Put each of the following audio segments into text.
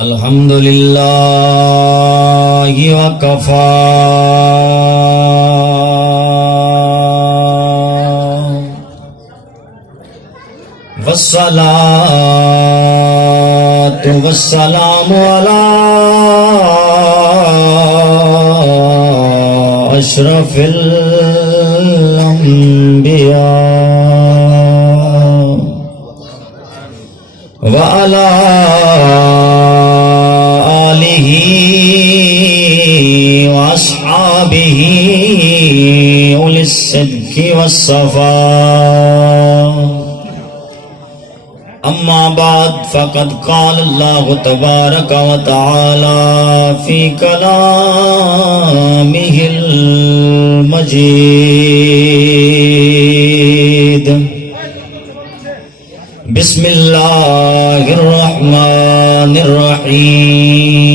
الحمد لله وكفى والصلاة والسلام على أشرف الأنبياء وعلى آله وأصحابه أولي الصدق والصفاء. أما بعد فقد قال الله تبارك وتعالى في كلامه المجيد: بسم الله الرحمن الرحيم.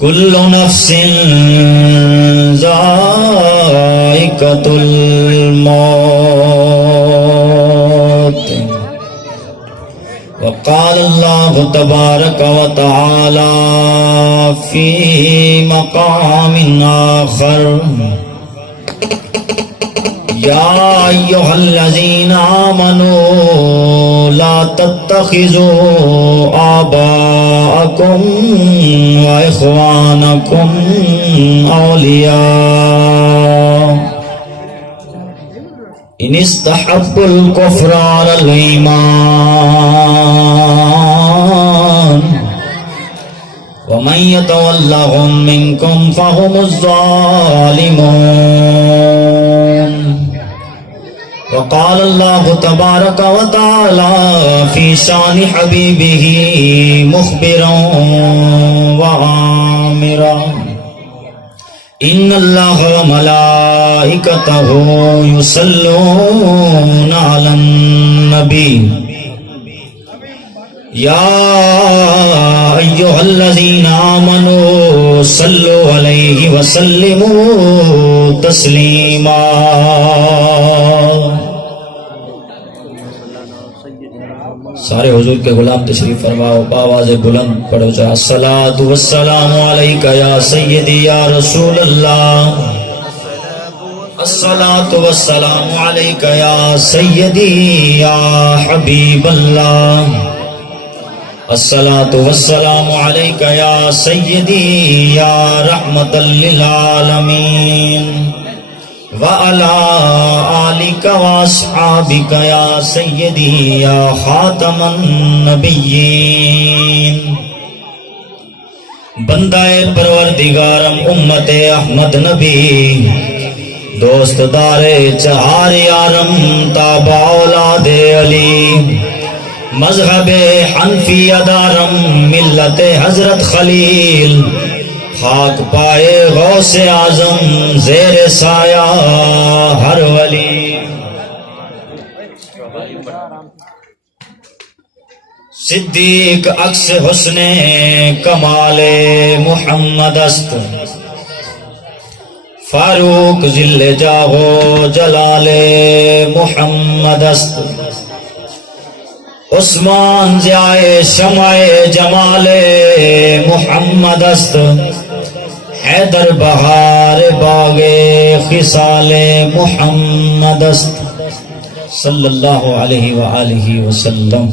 كل نفس ذائقة الموت. وقال الله تبارك وتعالى في مقام آخر: يا أيها الذين آمنوا لا تتخذوا آباءكم وإخوانكم أولياء إن استحبوا الكفر على الإيمان ومن يتولهم منكم فهم الظالمون. وقال الله تبارك وتعالى في شان حبيبه مخبرا وآمرا: إن الله وملائكته يصلون على النبي يا أيها الذين آمنوا صلوا عليه وسلموا تسليما. سارے حضور کے غلام تشریف فرماؤ، بآواز بلند پڑھو جا: الصلاۃ والسلام علیک یا سیدی یا رسول اللہ، الصلاۃ والسلام علیک یا سیدی یا حبیب اللہ، الصلاۃ والسلام علیک یا سیدی یا رحمت للعالمین، وعلی آلک واصحابک یا سیدی یا خاتم النبیین. بندہ پروردگارم امت احمد نبی، دوست دار چہار یارم تابع اولاد علی، مذہب حنفی ادارم ملت حضرت خلیل، خاک پائے غوث اعظم زیر سایہ ہر ولی. صدیق عکس حسن کمال محمد است، فاروق ذل جاہو جلال محمد است، عثمان ضیاء شمع جمال محمد است، حیدر بہار باغ خصال محمد است صلی اللہ علیہ وآلہ وسلم.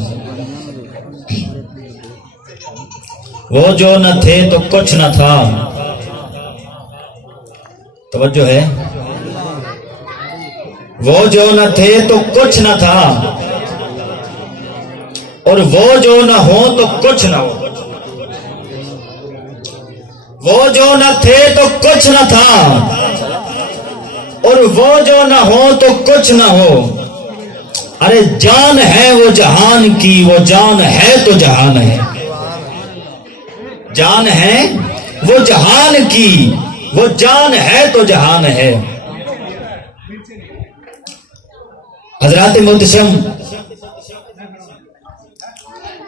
وہ جو نہ تھے تو کچھ نہ تھا. توجہ ہے؟ وہ جو نہ تھے تو کچھ نہ تھا، اور وہ جو نہ ہو تو کچھ نہ ہو. وہ جو نہ تھے تو کچھ نہ تھا، اور وہ جو نہ ہو تو کچھ نہ ہو. ارے جان ہے وہ جہان کی، وہ جان ہے تو جہان ہے. جان ہے وہ جہان کی، وہ جان ہے تو جہان ہے. حضرات محتشم،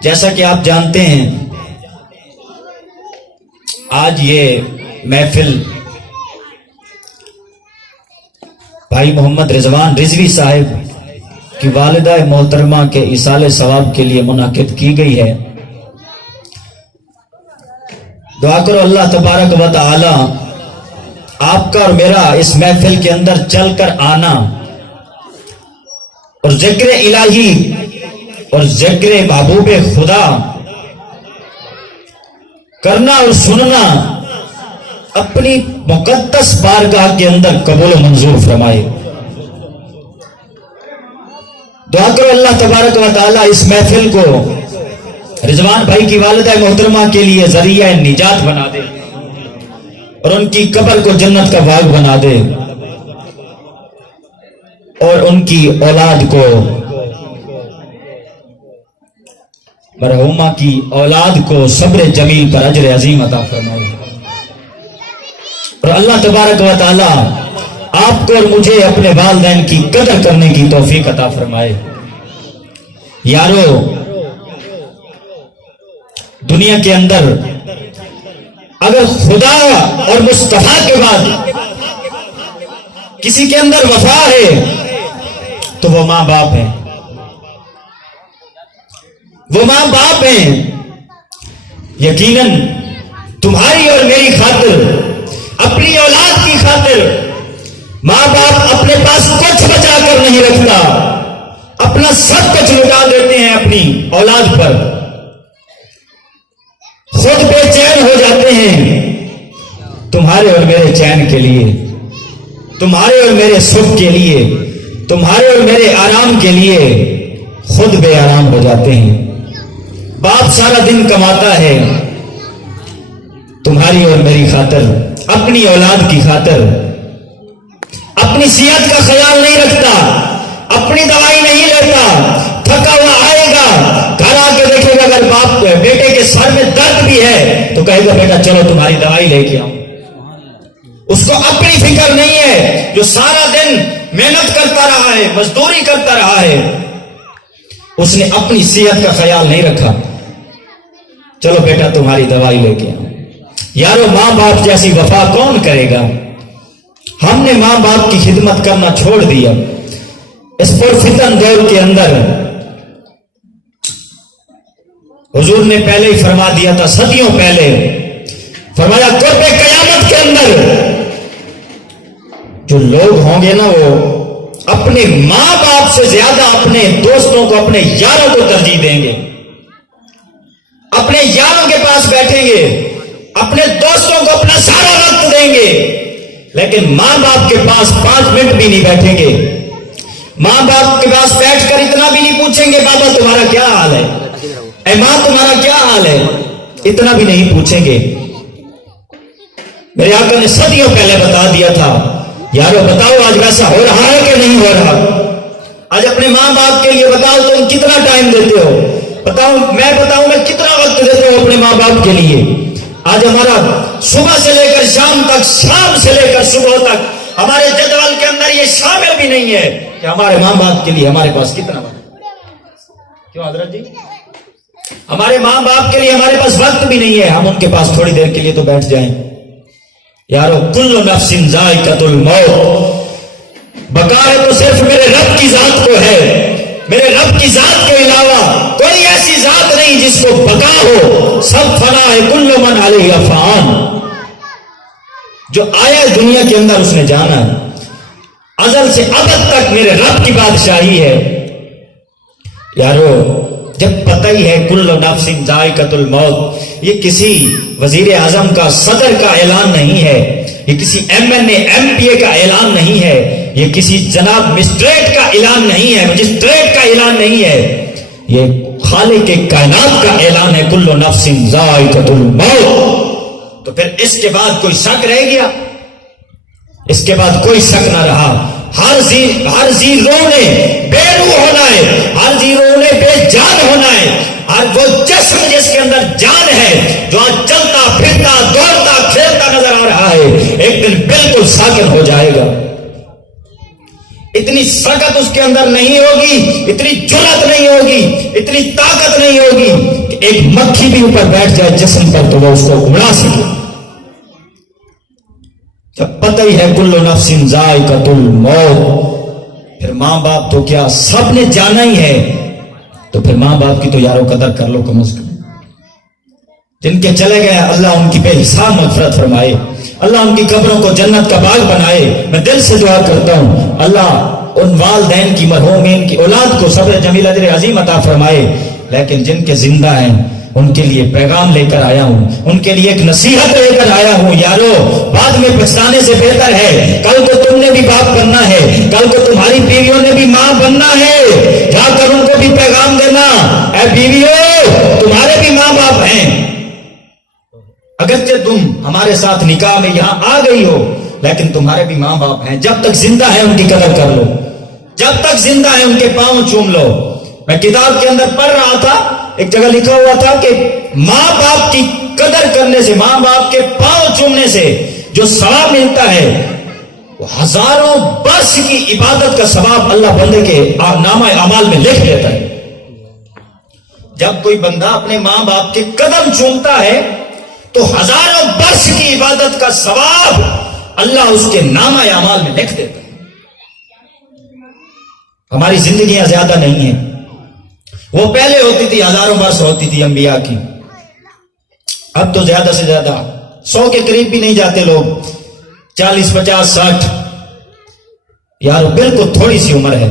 جیسا کہ آپ جانتے ہیں آج یہ محفل بھائی محمد رضوان رضوی صاحب کی والدہ محترمہ کے ایصال ثواب کے لیے منعقد کی گئی ہے. دعا کرو اللہ تبارک و تعالی آپ کا اور میرا اس محفل کے اندر چل کر آنا اور ذکر الہی اور ذکر محبوب خدا کرنا اور سننا اپنی مقدس بارگاہ کے اندر قبول و منظور فرمائے. دعا کرو اللہ تبارک و تعالی اس محفل کو رضوان بھائی کی والدہ محترمہ کے لیے ذریعہ نجات بنا دے اور ان کی قبر کو جنت کا باغ بنا دے اور ان کی اولاد کو مرحومہ کی اولاد کو صبر جمیل پر اجر عظیم عطا فرمائے. اور اللہ تبارک و تعالی آپ کو اور مجھے اپنے والدین کی قدر کرنے کی توفیق عطا فرمائے. یارو دنیا کے اندر اگر خدا اور مصطفیٰ کے بعد کسی کے اندر وفا ہے تو وہ ماں باپ ہیں. وہ ماں باپ ہیں. یقیناً تمہاری اور میری خاطر اپنی اولاد کی خاطر ماں باپ اپنے پاس کچھ بچا کر نہیں رکھتا, اپنا سب کچھ لٹا دیتے ہیں اپنی اولاد پر, خود بے چین ہو جاتے ہیں. تمہارے اور میرے چین کے لیے, تمہارے اور میرے سکھ کے لیے, تمہارے اور میرے آرام کے لیے خود بے آرام ہو جاتے ہیں. باپ سارا دن کماتا ہے تمہاری اور میری خاطر, اپنی اولاد کی خاطر, اپنی صحت کا خیال نہیں رکھتا, اپنی دوائی نہیں لیتا. تھکا ہوا آئے گا, گھر آ کے دیکھے گا اگر باپ بیٹے کے سر میں درد بھی ہے تو کہے گا بیٹا چلو تمہاری دوائی لے کے آؤں. اس کو اپنی فکر نہیں ہے. جو سارا دن محنت کرتا رہا ہے, مزدوری کرتا رہا ہے, اس نے اپنی صحت کا خیال نہیں رکھا. چلو بیٹا تمہاری دوائی لے کے آؤں. یارو ماں باپ جیسی وفا کون کرے گا؟ ہم نے ماں باپ کی خدمت کرنا چھوڑ دیا. اس پرفتن دور کے اندر حضور نے پہلے ہی فرما دیا تھا, صدیوں پہلے فرمایا قرب قیامت کے اندر جو لوگ ہوں گے نا وہ اپنے ماں باپ سے زیادہ اپنے دوستوں کو, اپنے یاروں کو ترجیح دیں گے. اپنے یاروں کے پاس بیٹھیں گے, اپنے دوستوں کو اپنا سارا وقت دیں گے, لیکن ماں باپ کے پاس 5 منٹ بھی نہیں بیٹھیں گے. ماں باپ کے پاس بیٹھ کر اتنا بھی نہیں پوچھیں گے بابا تمہارا کیا حال ہے, اے ماں تمہارا کیا حال ہے, اتنا بھی نہیں پوچھیں گے. میرے آقا نے صدیوں پہلے بتا دیا تھا, یارو بتاؤ آج ویسا ہو رہا ہے کہ نہیں ہو رہا؟ آج اپنے ماں باپ کے لیے بتاؤ تم کتنا ٹائم دیتے ہو, بتاؤں میں کتنا وقت دیتے ہو اپنے ماں باپ کے لیے. آج ہمارا صبح سے لے کر شام تک, شام سے لے کر صبح تک ہمارے جدول کے اندر یہ شامل بھی نہیں ہے کہ ہمارے ماں باپ کے لیے ہمارے پاس کتنا وقت. کیوں حضرت جی؟ ہمارے ماں باپ کے لیے ہمارے پاس وقت بھی نہیں ہے. ہم ان کے پاس تھوڑی دیر کے لیے تو بیٹھ جائیں. یارو کل نفس ذائقۃ الموت, بقا ہے تو صرف میرے رب کی ذات کو ہے. میرے رب کی ذات کے علاوہ کوئی ایسی ذات نہیں جس کو بقا ہو. سب فنا ہے, کل من علیہ فان. جو آیا ہے دنیا کے اندر اس نے جانا ہے. ازل سے ابد تک میرے رب کی بادشاہی ہے. یارو جب پتہ ہی ہے کل نفس ذائقۃ الموت, یہ کسی وزیر اعظم کا, صدر کا اعلان نہیں ہے, یہ کسی MNA کا اعلان نہیں ہے, یہ کسی جناب مسٹریٹ کا اعلان نہیں ہے, مجسٹریٹ کا اعلان نہیں ہے, یہ خالق کائنات کا اعلان ہے کل نفس ذائقۃ الموت. تو پھر اس کے بعد کوئی شک رہ گیا؟ اس کے بعد کوئی شک نہ رہا. ہر زی روح نے بے روح ہونا ہے, ہر زی روح نے بے جان ہونا ہے. ہر وہ جسم جس کے اندر جان ہے, جو آج چلتا پھرتا دوڑتا کھیلتا نظر آ رہا ہے, ایک دن بالکل ساکن ہو جائے گا. اتنی سکت اس کے اندر نہیں ہوگی, اتنی جرأت نہیں ہوگی, اتنی طاقت نہیں ہوگی کہ ایک مکھی بھی اوپر بیٹھ جائے جسم پر تو وہ اس کو اڑا سکے. جب پتہ ہی ہے کل نفس ذائقۃ الموت, پھر ماں باپ تو کیا سب نے جانا ہی ہے، تو پھر ماں باپ کی تو یارو قدر کر لو کم از کم. جن کے چلے گئے اللہ ان کی بے حساب مغفرت فرمائے، اللہ ان کی قبروں کو جنت کا باغ بنائے. میں دل سے دعا کرتا ہوں اللہ ان والدین کی مرحومین کی اولاد کو صبر جمیل اجر عظیم عطا فرمائے. لیکن جن کے زندہ ہیں ان کے لیے پیغام لے کر آیا ہوں، ان کے لیے ایک نصیحت لے کر آیا ہوں. یارو بعد میں پچھتانے سے بہتر ہے، کل کو تم نے بھی باپ بننا ہے، کل کو تمہاری بیویوں نے بھی ماں بننا ہے. جا کر ان کو بھی پیغام دینا، اے بیویوں تمہارے بھی ماں باپ ہیں. اگرچہ تم ہمارے ساتھ نکاح میں یہاں آ گئی ہو لیکن تمہارے بھی ماں باپ ہیں. جب تک زندہ ہیں ان کی قدر کر لو، جب تک زندہ ہیں ان کے پاؤں چوم لو. میں کتاب کے اندر پڑھ رہا تھا، ایک جگہ لکھا ہوا تھا کہ ماں باپ کی قدر کرنے سے، ماں باپ کے پاؤں چومنے سے جو ثواب ملتا ہے وہ ہزاروں برس کی عبادت کا ثواب اللہ بندے کے نامہ اعمال میں لکھ دیتا ہے. جب کوئی بندہ اپنے ماں باپ کے قدم چومتا ہے تو ہزاروں برس کی عبادت کا ثواب اللہ اس کے نامہ اعمال میں لکھ دیتا ہے. ہماری زندگیاں زیادہ نہیں ہیں، وہ پہلے ہوتی تھی ہزاروں برس ہوتی تھی انبیاء کی، اب تو زیادہ سے زیادہ 100 کے قریب بھی نہیں جاتے لوگ، 40 50 60. یار بالکل تھوڑی سی عمر ہے،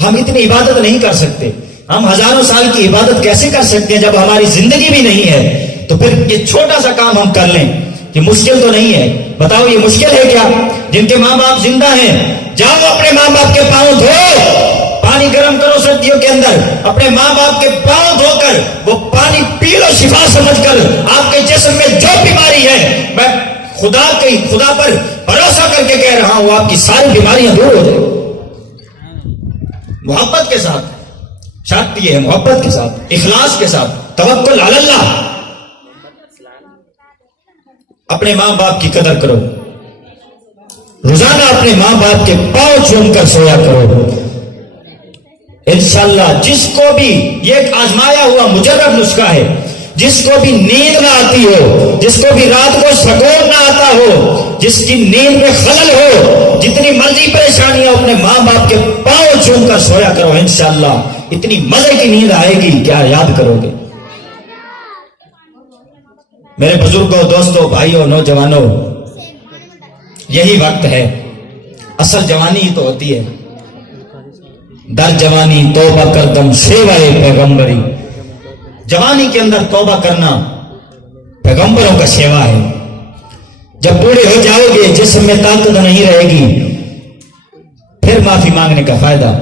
ہم اتنی عبادت نہیں کر سکتے. ہم ہزاروں سال کی عبادت کیسے کر سکتے ہیں جب ہماری زندگی بھی نہیں ہے؟ تو پھر یہ چھوٹا سا کام ہم کر لیں، یہ مشکل تو نہیں ہے. بتاؤ یہ مشکل ہے کیا؟ جن کے ماں باپ زندہ ہیں جاؤ اپنے ماں باپ کے پاؤں دھو، پانی گرم کرو سردیوں کے اندر، اپنے ماں باپ کے پاؤں دھو کر وہ پانی پی لو شفا سمجھ کر. آپ کے جسم میں جو بیماری ہے میں خدا پر بھروسہ کر کے کہہ رہا ہوں آپ کی ساری بیماریاں دور ہو جائیں. محبت کے ساتھ، شرط یہ ہے محبت کے ساتھ، اخلاص کے ساتھ، توکل علی اللہ. اپنے ماں باپ کی قدر کرو، روزانہ اپنے ماں باپ کے پاؤں چوم کر سویا کرو. انشاءاللہ جس کو بھی یہ ایک آزمایا ہوا مجرب نسخہ ہے، جس کو بھی نیند نہ آتی ہو، جس کو بھی رات کو سکون نہ آتا ہو، جس کی نیند میں خلل ہو، جتنی مرضی پریشانی ہو، اپنے ماں باپ کے پاؤں چوم کر سویا کرو. انشاءاللہ اتنی مزے کی نیند آئے گی کیا یاد کرو گے. میرے بزرگوں، دوستوں، بھائیوں، نوجوانوں، یہی وقت ہے. اصل جوانی ہی تو ہوتی ہے. در جوانی توبہ کردم سیوائے پیغمبری. جوانی کے اندر توبہ کرنا پیغمبروں کا سیوا ہے. جب بوڑھے ہو جاؤ گے، جسم میں طاقت نہیں رہے گی، پھر معافی مانگنے کا فائدہ.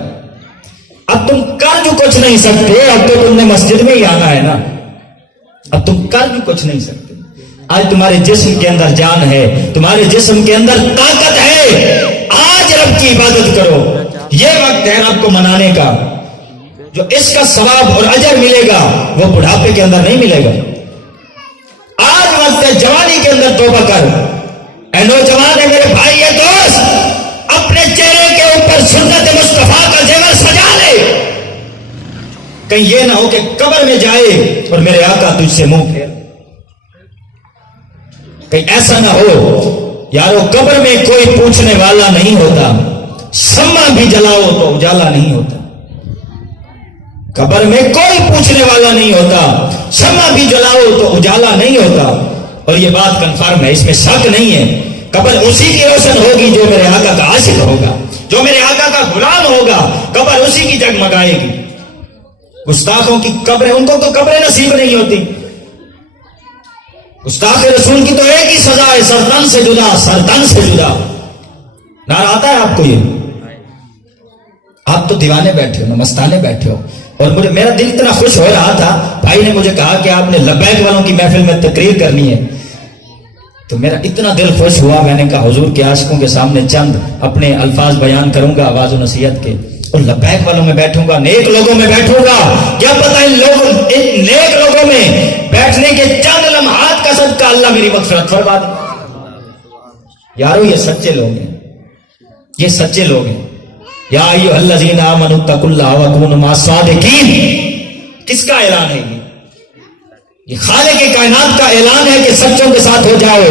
اب تم کر جو کچھ نہیں سکتے، اب تو تم نے مسجد میں ہی آنا ہے نا. اب تم کر جو کچھ نہیں سکتے. آج تمہارے جسم کے اندر جان ہے، تمہارے جسم کے اندر طاقت ہے. آج رب کی عبادت کرو. یہ وقت ہے رب کو منانے کا. جو اس کا ثواب اور اجر ملے گا وہ بڑھاپے کے اندر نہیں ملے گا. آج وقت ہے جوانی کے اندر توبہ کر. اے نوجوان، ہے میرے بھائی، ہے دوست، اپنے چہرے کے اوپر سنت مصطفیٰ کا زیور سجا لے. کہیں یہ نہ ہو کہ قبر میں جائے اور میرے آقا تجھ سے منہ پھیر. کہیں ایسا نہ ہو یارو قبر میں کوئی پوچھنے والا نہیں ہوتا، شمع بھی جلاؤ تو اجالا نہیں ہوتا. قبر میں کوئی پوچھنے والا نہیں ہوتا، شمع بھی جلاؤ تو اجالا نہیں ہوتا. اور یہ بات کنفرم ہے، اس میں شک نہیں ہے. قبر اسی کی روشن ہوگی جو میرے آقا کا عاشق ہوگا، جو میرے آقا کا غلام ہوگا. قبر اسی کی جگمگائے گی. گستاخوں کی قبریں، ان کو تو قبریں نصیب نہیں ہوتی. گستاخ رسول کی تو ایک ہی سزا ہے، سرتن سے جدا، سرتن سے جدا. نعرہ آتا ہے آپ کو؟ یہ آپ تو دیوانے بیٹھے ہو، مستانے بیٹھے ہو. اور مجھے میرا دل اتنا خوش ہو رہا تھا، بھائی نے مجھے کہا کہ آپ نے لبیک والوں کی محفل میں تقریر کرنی ہے، تو میرا اتنا دل خوش ہوا. میں نے کہا حضور کے عاشقوں کے سامنے چند اپنے الفاظ بیان کروں گا آواز و نصیحت کے، اور لبیک والوں میں بیٹھوں گا، نیک لوگوں میں بیٹھوں گا. کیا پتہ ان نیک لوگوں میں بیٹھنے کے چند لمحات کا صدقہ اللہ میری مغفرت فرما دے. یارو یہ سچے لوگ ہیں، یہ سچے لوگ ہیں. یا ایھا الذین آمنوا اتقوا اللہ وکونوا مع الصادقین. کس کا اعلان ہے یہ خالق کائنات کا اعلان ہے کہ سچوں کے ساتھ ہو جاؤ.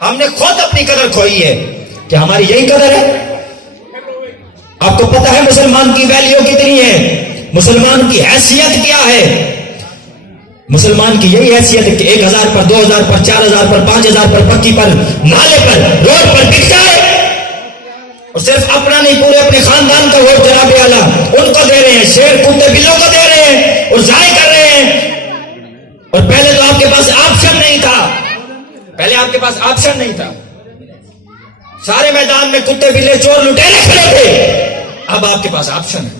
ہم نے خود اپنی قدر کھوئی ہے کہ ہماری یہی قدر ہے. آپ کو پتا ہے مسلمان کی ویلیو کتنی ہے؟ مسلمان کی حیثیت کیا ہے؟ مسلمان کی یہی حیثیت ہے کہ 1000 پر 2000 پر 4000 پر 5000 پر پکی پر نالے پر روڈ پر بک جائے اور صرف اپنا نہیں پورے اپنے خاندان کا ووٹ جناب اعلیٰ ان کو دے رہے ہیں, شیر کتے بلوں کو دے رہے ہیں اور ضائع کر رہے ہیں. اور پہلے تو آپ کے پاس آپشن نہیں تھا, پہلے آپ کے پاس آپشن نہیں تھا, سارے میدان میں کتے بلے چور لٹیرے کھڑے تھے. اب آپ کے پاس آپشن ہے,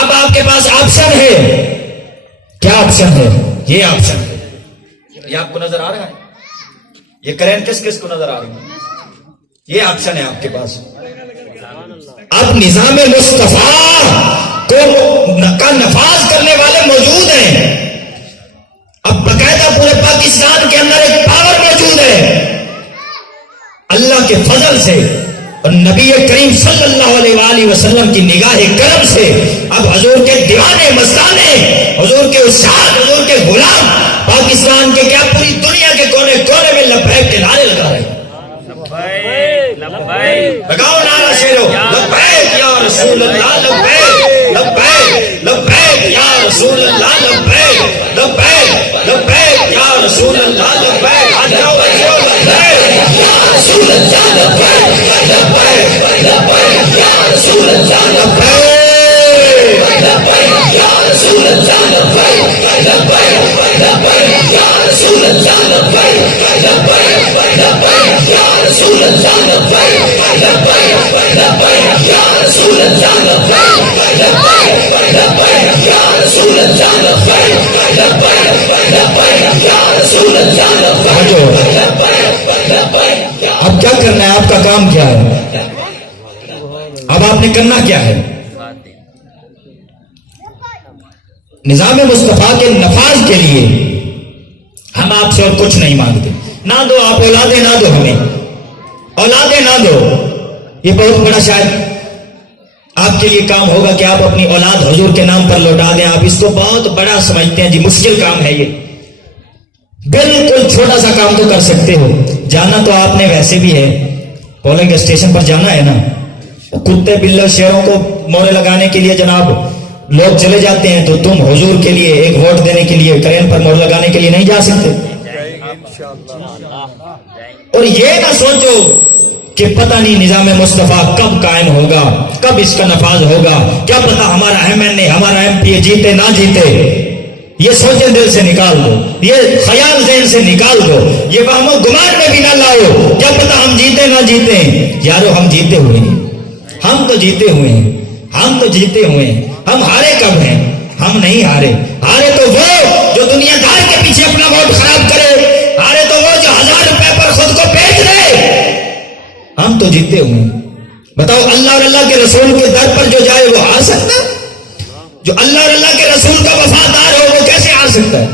اب آپ کے پاس آپشن ہے. کیا آپشن ہے؟ یہ آپشن ہے. یہ آپ کو نظر آ رہا ہے؟ یہ کرین کس کس کو نظر آ رہی ہے؟ یہ آپشن ہے آپ کے پاس. اب نظام مصطفیٰ کا نفاذ کرنے والے موجود ہیں. اب باقاعدہ پورے پاکستان کے اندر ایک پاور موجود ہے. اللہ کے فضل سے اور نبی کریم صلی اللہ علیہ وآلہ وسلم کی نگاہ کرم سے اب حضور کے دیوانے مستانے, حضور کے استاد, حضور کے غلام پاکستان کے کیا پوری دنیا کے کونے کونے میں لبیک کے نعرے لگا رہے ہیں. لگاؤ نعرہ شیرو, لبیک یا رسول اللہ, لبیک لبیک لبیک یا رسول اللہ, لبیک لبیک لبیک یا رسول اللہ, لبیک. آ جاؤ بچوں, لبیک یا رسول اللہ, لبیک لبیک لبیک یا رسول اللہ, لبیک لبیک یا رسول اللہ, لبیک لبیک لبیک یا رسول اللہ, لبیک لبیک لبیک یا رسول اللہ, لبیک لبیک لبیک یا رسول اللہ, لبیک لبیک لبیک یا رسول اللہ, لبیک لبیک لبیک یا رسول اللہ, لبیک. اب کیا کرنا ہے؟ آپ کا کام کیا ہے؟ اب آپ نے کرنا کیا ہے؟ نظام مصطفیٰ کے نفاذ کے لیے ہم آپ سے اور کچھ نہیں مانگتے. نہ دو آپ اولادیں, نہ دو ہمیں اولادیں, نہ دو. یہ بہت بڑا شاید آپ کے لیے کام ہوگا کہ آپ اپنی اولاد حضور کے نام پر لوٹا دیں. آپ اس کو بہت بڑا سمجھتے ہیں. جی مشکل کام ہے یہ, بالکل چھوٹا سا کام تو کر سکتے ہو. جانا تو آپ نے ویسے بھی ہے, پولنگ اسٹیشن پر جانا ہے نا. کتے بلوں شیروں کو مورے لگانے کے لیے جناب لوگ چلے جاتے ہیں, تو تم حضور کے لیے ایک ووٹ دینے کے لیے کرین پر مور لگانے کے لیے نہیں جا سکتے. اور یہ نہ سوچو کہ پتہ نہیں نظام مصطفیٰ کب قائم ہوگا, کب اس کا نفاذ ہوگا, کیا پتہ ہمارا MNA ہمارا MP جیتے نہ جیتے. یہ سوچیں دل سے نکال دو, یہ خیال ذہن سے نکال دو, یہ وہم و گمان میں بھی نہ لاؤ کیا پتہ ہم جیتے نہ جیتے. یارو ہم جیتے ہوئے ہیں, ہم تو جیتے ہوئے ہیں, ہم تو جیتے ہوئے ہیں. ہم ہارے کب ہیں؟ ہم نہیں ہارے. ہارے تو وہ جو دنیا دار کے پیچھے اپنا ووٹ خراب کرے, ہارے تو وہ جو 1000 روپے پر خود کو بیچ دے. ہم تو جیتے ہوئے ہیں. بتاؤ اللہ اور اللہ کے رسول کے در پر جو جائے وہ ہار سکتا ہے؟ جو اللہ اور اللہ کے رسول کا وفادار ہو وہ کیسے ہار سکتا ہے؟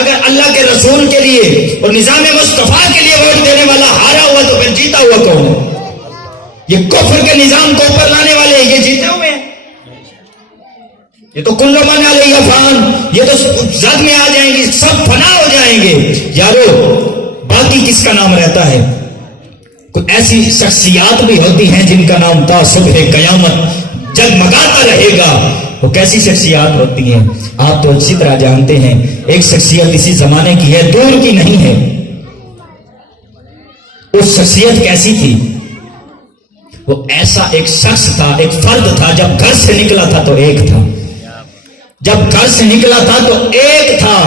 اگر اللہ کے رسول کے لیے اور نظام مصطفیٰ کے لیے ووٹ دینے والا ہارا ہوا تو پھر جیتا ہوا کون ہے؟ یہ کفر کے نظام کو اوپر لانے والے یہ جیتے ہوئے ہیں. یہ تو کل من علیہ فان, یہ تو زد میں آ جائیں گے, سب فنا ہو جائیں گے. یارو باقی کس کا نام رہتا ہے؟ کوئی ایسی شخصیات بھی ہوتی ہیں جن کا نام تا صبح قیامت جگمگاتا رہے گا. وہ کیسی شخصیات ہوتی ہیں آپ تو اچھی طرح جانتے ہیں. ایک شخصیت اسی زمانے کی ہے, دور کی نہیں ہے. وہ شخصیت کیسی تھی؟ وہ ایسا ایک شخص تھا, ایک فرد تھا, جب گھر سے نکلا تھا تو ایک تھا, جب گھر سے نکلا تھا تو ایک تھا,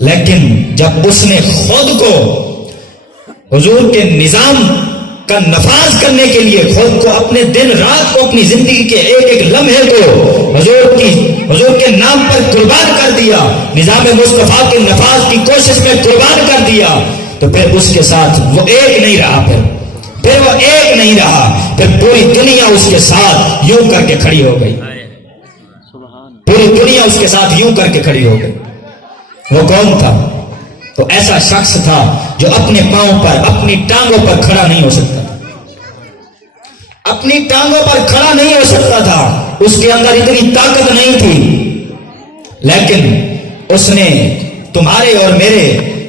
لیکن جب اس نے خود کو حضور کے نظام کا نفاذ کرنے کے لیے خود کو اپنے دن رات کو اپنی زندگی کے ایک ایک لمحے کو حضور کے نام پر قربان کر دیا, نظام مصطفیٰ کے نفاذ کی کوشش میں قربان کر دیا, تو پھر اس کے ساتھ وہ ایک نہیں رہا. پھر وہ ایک نہیں رہا, پھر پوری دنیا اس کے ساتھ یوں کر کے کھڑی ہو گئی. پوری دنیا اس کے ساتھ یوں کر کے کھڑی ہو گئی. وہ کون تھا؟ تو ایسا شخص تھا جو اپنے پاؤں پر اپنی ٹانگوں پر کھڑا نہیں ہو سکتا تھا, اپنی ٹانگوں پر کھڑا نہیں ہو سکتا تھا. اس کے اندر اتنی طاقت نہیں تھی, لیکن اس نے تمہارے اور میرے